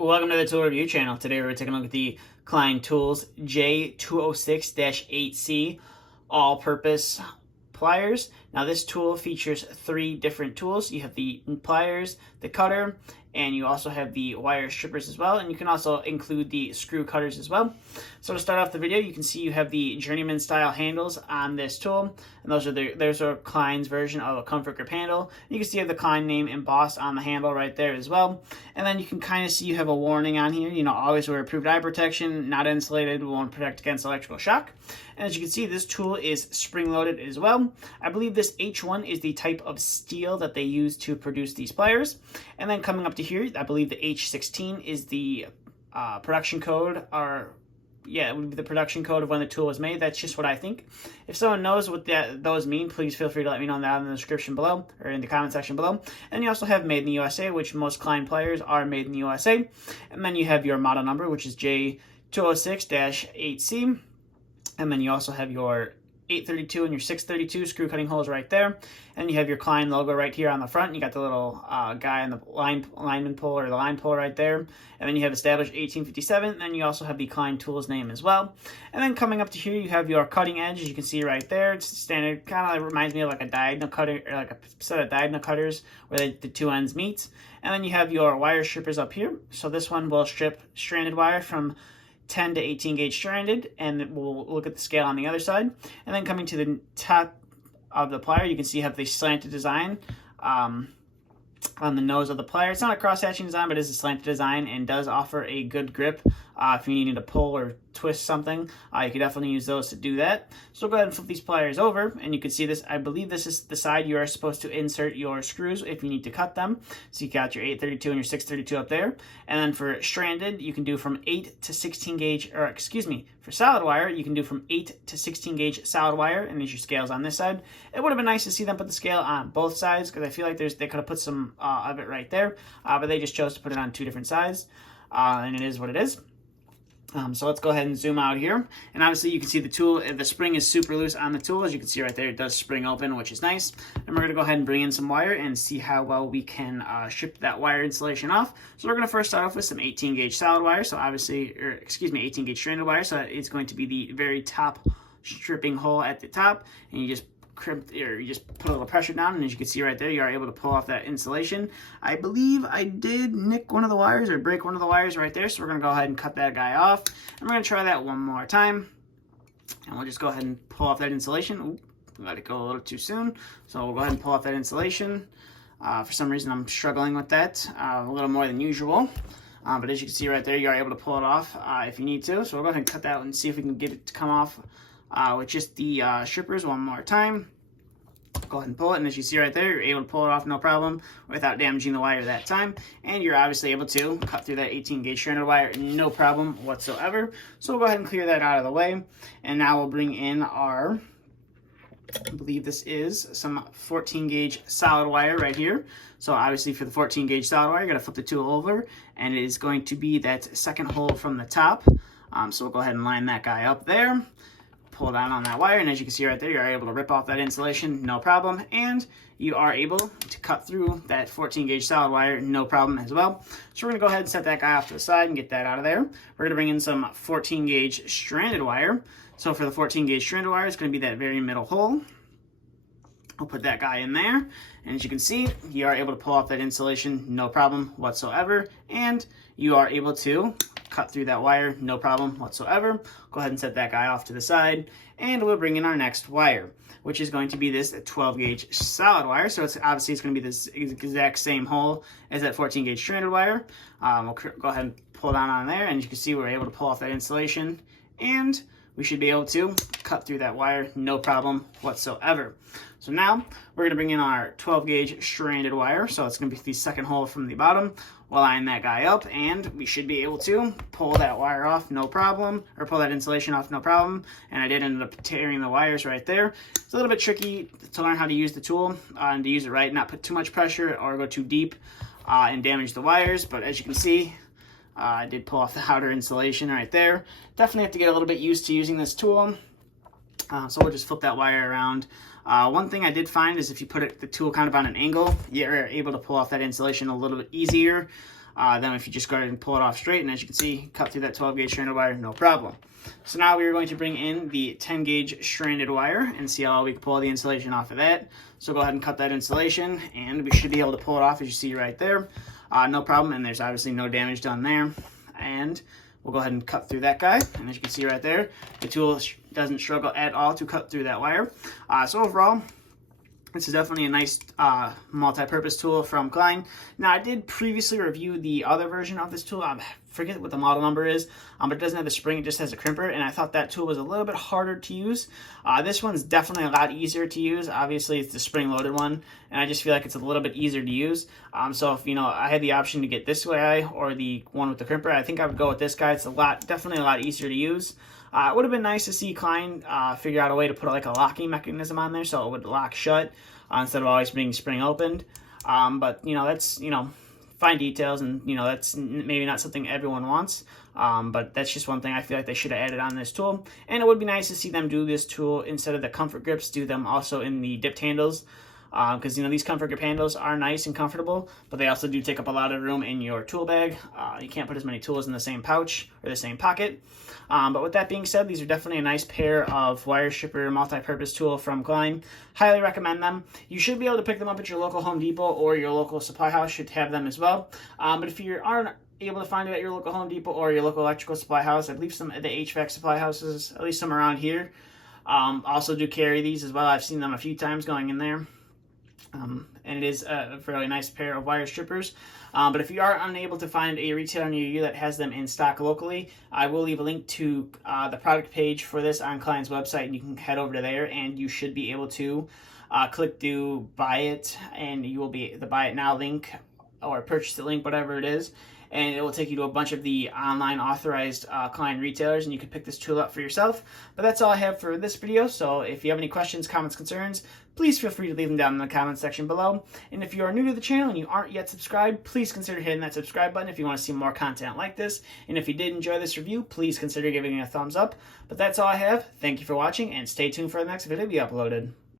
Welcome to the Tool Review channel. Today we're taking a look at the Klein Tools J206-8C All-Purpose Pliers. Now this tool features three different tools. You have the pliers, the cutter, and you also have the wire strippers as well, and you can also include the screw cutters as well. So to start off the video, you can see you have the journeyman style handles on this tool, and those are Klein's version of a comfort grip handle. And you can see you have the Klein name embossed on the handle right there as well. And then you can kind of see you have a warning on here, always wear approved eye protection, not insulated, won't protect against electrical shock. And as you can see, this tool is spring-loaded as well. I believe this H1 is the type of steel that they use to produce these pliers. And then coming up to here, I believe the H16 is the production code, it would be the production code of when the tool was made. That's just what I think. If someone knows what those mean, please feel free to let me know that in the description below, or in the comment section below. And you also have Made in the USA, which most Klein pliers are made in the USA. And then you have your model number, which is J206-8C. And then you also have your 832 and your 632 screw cutting holes right there. And you have your Klein logo right here on the front. You got the little guy on the lineman pull, or the line pull right there. And then you have established 1857. And you also have the Klein Tools name as well. And then coming up to here, you have your cutting edge, as you can see right there. It's standard, kind of reminds me of like a diagonal cutter, or like a set of diagonal cutters where the two ends meet. And then you have your wire strippers up here. So this one will strip stranded wire from 10 to 18 gauge stranded, and we'll look at the scale on the other side. And then coming to the top of the plier, you can see you have the slanted design on the nose of the plier. It's not a cross-hatching design, but it is a slanted design and does offer a good grip. If you needed to pull or twist something, you could definitely use those to do that. So go ahead and flip these pliers over, and you can see this. I believe this is the side you are supposed to insert your screws if you need to cut them. So you got your 832 and your 632 up there. And then for stranded, you can do from 8 to 16 gauge, or excuse me, for solid wire, you can do from 8 to 16 gauge solid wire, and there's your scales on this side. It would have been nice to see them put the scale on both sides, because I feel like they could have put some of it right there, but they just chose to put it on two different sides, and it is what it is. So let's go ahead and zoom out here, and obviously you can see the tool, the spring is super loose on the tool. As you can see right there, it does spring open, which is nice. And we're going to go ahead and bring in some wire and see how well we can strip that wire insulation off. So we're going to first start off with some 18 gauge solid wire, 18 gauge stranded wire. So it's going to be the very top stripping hole at the top, and you just crimp, or you just put a little pressure down, and as you can see right there, you are able to pull off that insulation. I believe I did nick one of the wires, or break one of the wires right there, so we're going to go ahead and cut that guy off. And we're going to try that one more time, and we'll just go ahead and pull off that insulation. Ooh, let it go a little too soon, so we'll go ahead and pull off that insulation. For some reason I'm struggling with that a little more than usual, but as you can see right there, you are able to pull it off if you need to. So we'll go ahead and cut that out and see if we can get it to come off with just the strippers one more time. Go ahead and pull it, and as you see right there, you're able to pull it off no problem without damaging the wire that time. And you're obviously able to cut through that 18 gauge stranded wire no problem whatsoever. So we'll go ahead and clear that out of the way. And now we'll bring in our, I believe this is some 14 gauge solid wire right here. So obviously for the 14 gauge solid wire, you're going to flip the tool over, and it is going to be that second hole from the top. So we'll go ahead and line that guy up there. Pull down on that wire, and as you can see right there, you're able to rip off that insulation no problem, and you are able to cut through that 14 gauge solid wire no problem as well. So we're going to go ahead and set that guy off to the side and get that out of there. We're going to bring in some 14 gauge stranded wire. So for the 14 gauge stranded wire, it's going to be that very middle hole. I'll put that guy in there, and as you can see, you are able to pull off that insulation no problem whatsoever, and you are able to cut through that wire no problem whatsoever. Go ahead and set that guy off to the side, and we'll bring in our next wire, which is going to be this 12 gauge solid wire. So it's going to be this exact same hole as that 14 gauge stranded wire. We'll go ahead and pull down on there, and as you can see, we're able to pull off that insulation, and we should be able to cut through that wire no problem whatsoever. So now we're going to bring in our 12 gauge stranded wire. So it's going to be the second hole from the bottom. We'll line that guy up, and we should be able to pull that wire off no problem, or pull that insulation off no problem. And I did end up tearing the wires right there. It's a little bit tricky to learn how to use the tool and to use it right, not put too much pressure or go too deep and damage the wires. But as you can see, I did pull off the outer insulation right there. Definitely have to get a little bit used to using this tool. So we'll just flip that wire around. One thing I did find is if you put the tool kind of on an angle, you're able to pull off that insulation a little bit easier. than if you just go ahead and pull it off straight. And as you can see, cut through that 12 gauge stranded wire, no problem. So now we are going to bring in the 10 gauge stranded wire and see how we can pull the insulation off of that. So go ahead and cut that insulation, and we should be able to pull it off, as you see right there. No problem, and there's obviously no damage done there. And we'll go ahead and cut through that guy. And as you can see right there, the tool doesn't struggle at all to cut through that wire. So overall, this is definitely a nice multi-purpose tool from Klein. Now, I did previously review the other version of this tool. I forget what the model number is, but it doesn't have the spring, it just has a crimper, and I thought that tool was a little bit harder to use. This one's definitely a lot easier to use. Obviously, it's the spring-loaded one, and I just feel like it's a little bit easier to use. So if, I had the option to get this guy or the one with the crimper, I think I would go with this guy. It's definitely a lot easier to use. It would have been nice to see Klein figure out a way to put like a locking mechanism on there so it would lock shut instead of always being spring opened. But that's fine details, and that's maybe not something everyone wants. But that's just one thing I feel like they should have added on this tool. And it would be nice to see them do this tool instead of the comfort grips, do them also in the dipped handles. Because these comfort grip handles are nice and comfortable, but they also do take up a lot of room in your tool bag. You can't put as many tools in the same pouch or the same pocket. But with that being said, these are definitely a nice pair of wire stripper multi-purpose tool from Klein. Highly recommend them. You should be able to pick them up at your local Home Depot, or your local supply house should have them as well. But if you aren't able to find it at your local Home Depot or your local electrical supply house, I believe some of the HVAC supply houses, at least some around here, also do carry these as well. I've seen them a few times going in there. And it is a fairly nice pair of wire strippers. But if you are unable to find a retailer near you that has them in stock locally, I will leave a link to the product page for this on Klein's website, and you can head over to there, and you should be able to click to buy it, and you will be the buy it now link or purchase the link, whatever it is, and it will take you to a bunch of the online authorized Klein retailers, and you can pick this tool up for yourself. But that's all I have for this video, so if you have any questions, comments, concerns, please feel free to leave them down in the comments section below. And if you are new to the channel and you aren't yet subscribed, please consider hitting that subscribe button if you want to see more content like this. And if you did enjoy this review, please consider giving it a thumbs up. But that's all I have. Thank you for watching, and stay tuned for the next video to be uploaded.